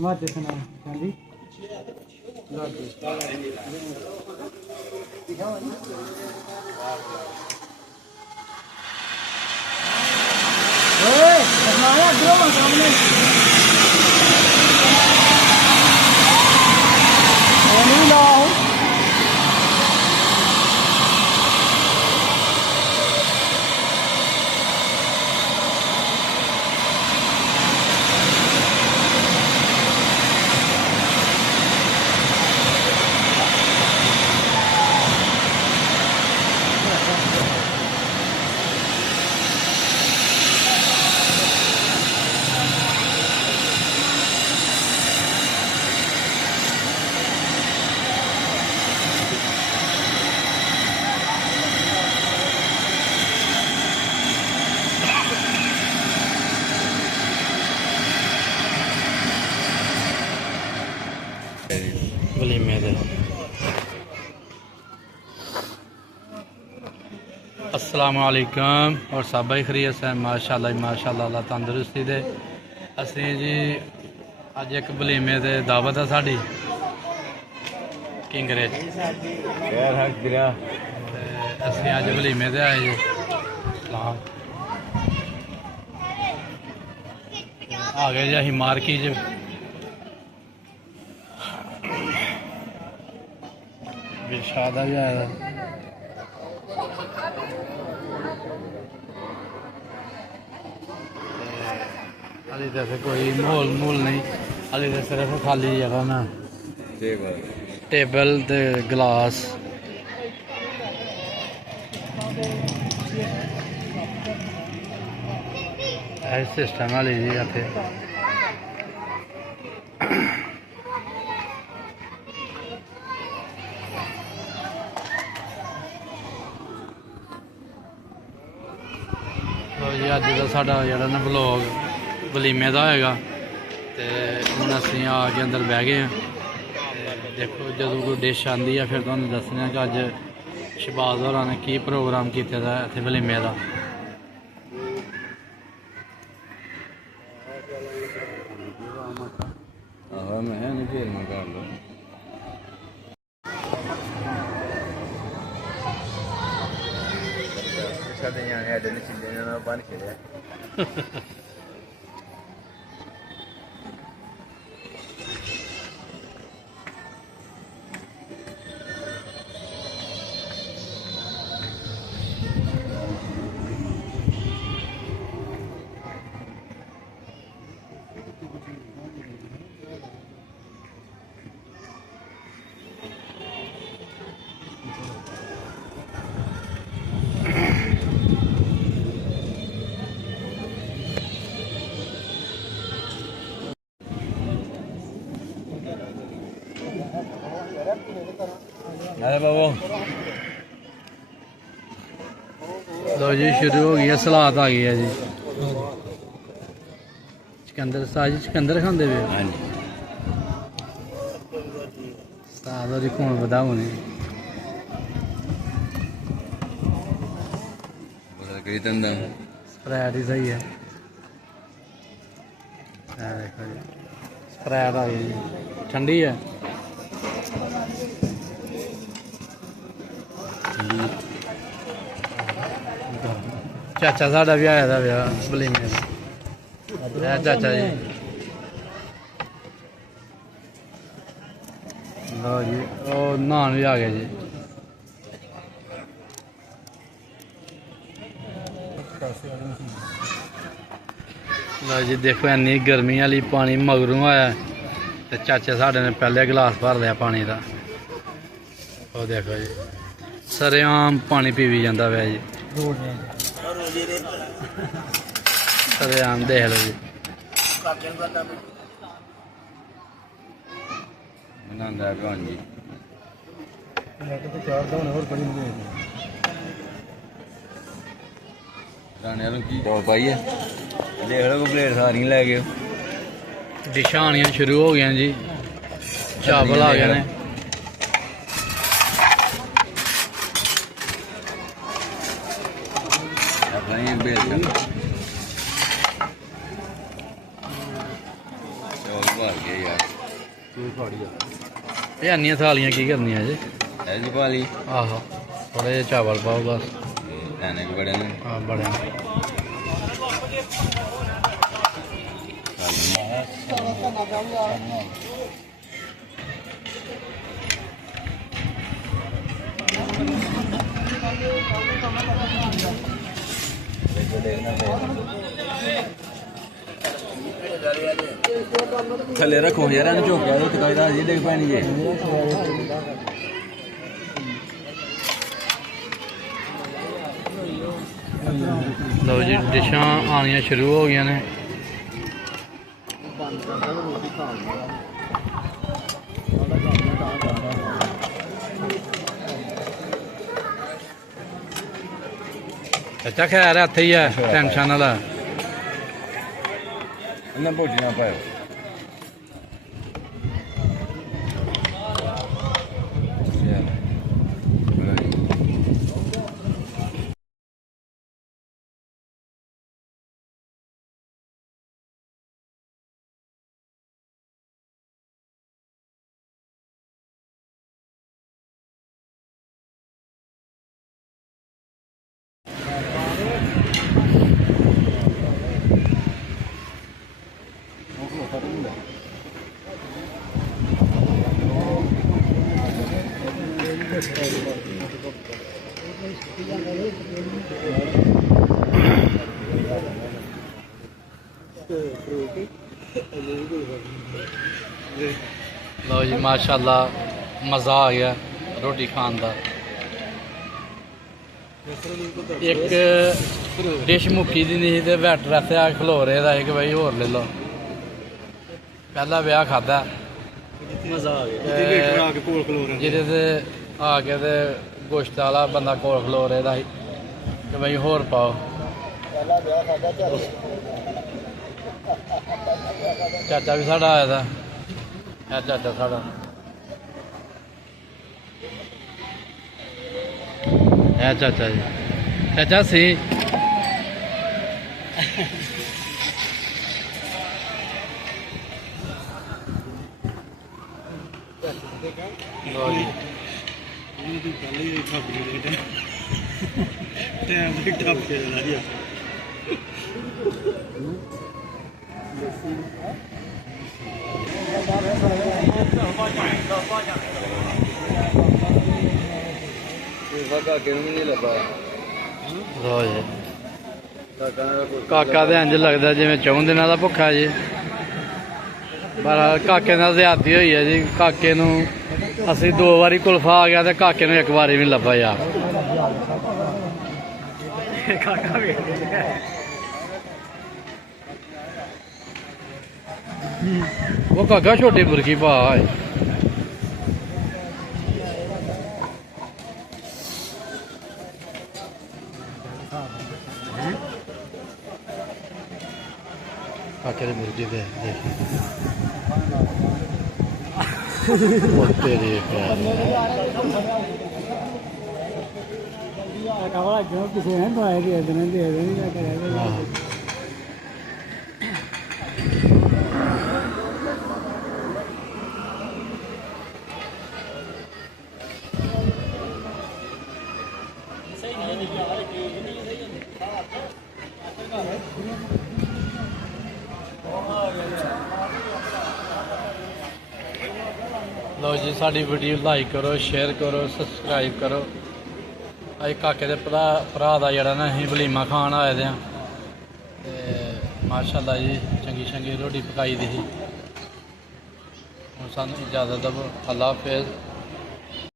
माते सुना चांदी ओए हमारा दो सामने नहीं लाओ वलीमे दे अस्सलाम वालेकुम और सब भाई खरीत से माशाअल्लाह अल्लाह तंदुरुस्ती दे। असी जी अज एक वलीमे दे दावत है साड़ी किंगरे असी अज वलीमे दे आए जी। सलाम आ गए जी असी मार्की च शादा भी आया हाली तो कोई माहौल मूल नहीं, हाली तो सिर्फ खाली जगह ना टेबल ते गिलास सिस्टम हाली जी इत्थे जी। अज का साडा जिहड़ा ना ब्लॉग वलीमे का होएगा तो हुण असीं आके अंदर बह गए हैं। देखो जदों कोई डिश आती है फिर तुहानूं दस्सने कि अज शहबाज होरां ने की प्रोग्राम कीते दा इत्थे वलीमे का। अरे बाबू लो जी शुरू हो गई है, सलाद आ गई है जी। चकंदर साजी चकंदर खाते पे सलाद और खून बधाओ ने स्प्रैट ही सही है। देखो जी स्प्रैट आ गई जी, ठंडी है। चाचा साढ़ा भी आया था ब्याह वलीमे चाचा जी। लो जी ओ नान भी आ गए जी। लो जी देखो इन्नी गर्मी वाली पानी मगरों आया तो चाचे साढ़े ने पहले गिलास भर लिया पानी का। वो देखो जी सरेआम पानी पी भी जाता पाया जी। सरेआम देख लो जी डिशां आनियां शुरू हो गई जी। चावल आ गए ने ਚੌਲ ਭਰ ਗਏ ਯਾਰ ਇਹ ਇੰਨੀਆਂ ਥਾਲੀਆਂ ਕੀ ਕਰਨੀਆਂ ਜੀ? ਇਹ ਜੀ ਭਾਲੀ ਆਹੋ ਥੋੜੇ ਜਿਹੇ ਚਾਵਲ ਪਾਓ ਬਸ। ਐਨੇ ਕੁ ਬੜੇ ਨੇ ਹਾਂ ਬੜੇ ਥੱਲੇ ਰੱਖੋ ਯਾਰ ਇਹਨੂੰ ਝੋਕਿਆ ਉਹ ਕਿਦਾਂ ਦਾ ਜੀ ਡਿੱਗ ਪੈਣੀ ਜੇ। ਲਓ ਜੀ ਡਿਸ਼ਾਂ ਆਉਣੀਆਂ ਸ਼ੁਰੂ ਹੋ ਗਈਆਂ ਨੇ। ਚਾਚਾ ਖੈਰ ਹੈ ਇੱਥੇ ਹੀ ਹੈ ਟੈਨਸ਼ਨ ਵਾਲਾ। ਇਹਨਾਂ ਭੋਜੀ ਨਾ ਪਾਇਓ। ਲਓ ਜੀ ਮਾਸ਼ਾਅੱਲਾ ਮਜ਼ਾ ਆ ਗਿਆ ਰੋਟੀ ਖਾਣ ਦਾ। ਇੱਕ ਡਿਸ਼ ਮੁੱਕੀ ਦੀ ਨਹੀਂ ਤੇ ਵੈਟਰ ਇੱਥੇ ਆ ਖਲੋ ਰਹੇ ਦਾ ਕਿ ਭਾਈ ਹੋਰ ਲੈ ਲਓ। ਪਹਿਲਾ ਵਿਆਹ ਖਾਦਾ ਮਜ਼ਾ ਆ ਗਿਆ ਬਣਾ ਕੇ ਕੋਲ ਖਲੋ ਰਹੇ ਜਿਹਦੇ ਤੇ ਆ ਕੇ ਤੇ ਗੋਸ਼ਤ ਵਾਲਾ ਬੰਦਾ ਕੋਲ ਖਲੋ ਰਿਹਾ ਦਾ ਸੀ ਕਿ ਭਾਈ ਹੋਰ ਪਾਓ। ਪਹਿਲਾ ਵਿਆਹ ਖਾਦਾ ਚੱਲ ਚਾਚਾ ਵੀ ਸਾਡਾ ਆਇਆ ਦਾ ਇਹ ਚਾਚਾ ਸਾਡਾ ਇਹ ਚਾਚਾ ਜੀ ਚਾਚਾ ਸੀ ਲਓ ਜੀ ਇਹਦੀ ਗੱਲ ਹੀ ਖੱਪ ਗਈ ਤੇ ਟਾਈਮ ਦੇ ਟੱਪ ਕੇ ਜਾਣਾ ਜੀ ਕਾਕੇ ਨੂੰ ਵੀ ਨਹੀਂ ਲੱਭਾ। ਲਓ ਜੀ ਕਾਕਾ ਤੇ ਇੰਝ ਲੱਗਦਾ ਜਿਵੇਂ 4 ਦਿਨਾਂ ਦਾ ਭੁੱਖਾ ਜੀ, ਪਰ ਕਾਕੇ ਨਾਲ ਜ਼ਿਆਦਤੀ ਹੋਈ ਹੈ ਜੀ। ਕਾਕੇ ਨੂੰ ਅਸੀਂ 2 ਵਾਰੀ ਕੁਲਫਾ ਆ ਗਿਆ ਤੇ ਕਾਕੇ ਨੂੰ 1 ਵਾਰੀ ਵੀ ਨਹੀਂ ਲੱਭਾ ਯਾਰ। ਕਾਕਾ ਵੇਖ ਉਹ ਕਾਕਾ ਛੋਟੀ ਬੁਰਕੀ ਪਾ ਹੈ। ਕਾਕੇ ਦੀ ਮੁਰਗੀ ਦੇ ਦੇਖ ਉਹ ਤੇਰੀ ਕਵਲਾ ਜੋ ਕਿਸੇ ਨੇ ਬਣਾਏ ਦੇ ਦੇਣੇ ਦੇ ਦੇਣੇ ਜਾਂ ਕਰਿਆ ਆਹੋ ਲਓ ਜੀ ਸਾਡੀ ਵੀਡੀਓ ਲਾਈਕ ਕਰੋ, ਸ਼ੇਅਰ ਕਰੋ, ਸਬਸਕ੍ਰਾਈਬ ਕਰੋ। ਅੱਜ ਕਾਕੇ ਦੇ ਭਰਾ ਦਾ ਜਿਹੜਾ ਨਾ ਅਸੀਂ ਵਲੀਮਾ ਖਾਣ ਆਏ ਦੇ ਹਾਂ ਤੇ ਮਾਸ਼ਾਅੱਲਾ ਜੀ ਚੰਗੀ ਚੰਗੀ ਰੋਟੀ ਪਕਾਈ ਦੀ ਸੀ। ਹੁਣ ਸਾਨੂੰ ਇਜਾਜ਼ਤ ਦਿਓ। ਅੱਲਾ ਹਾਫਿਜ਼।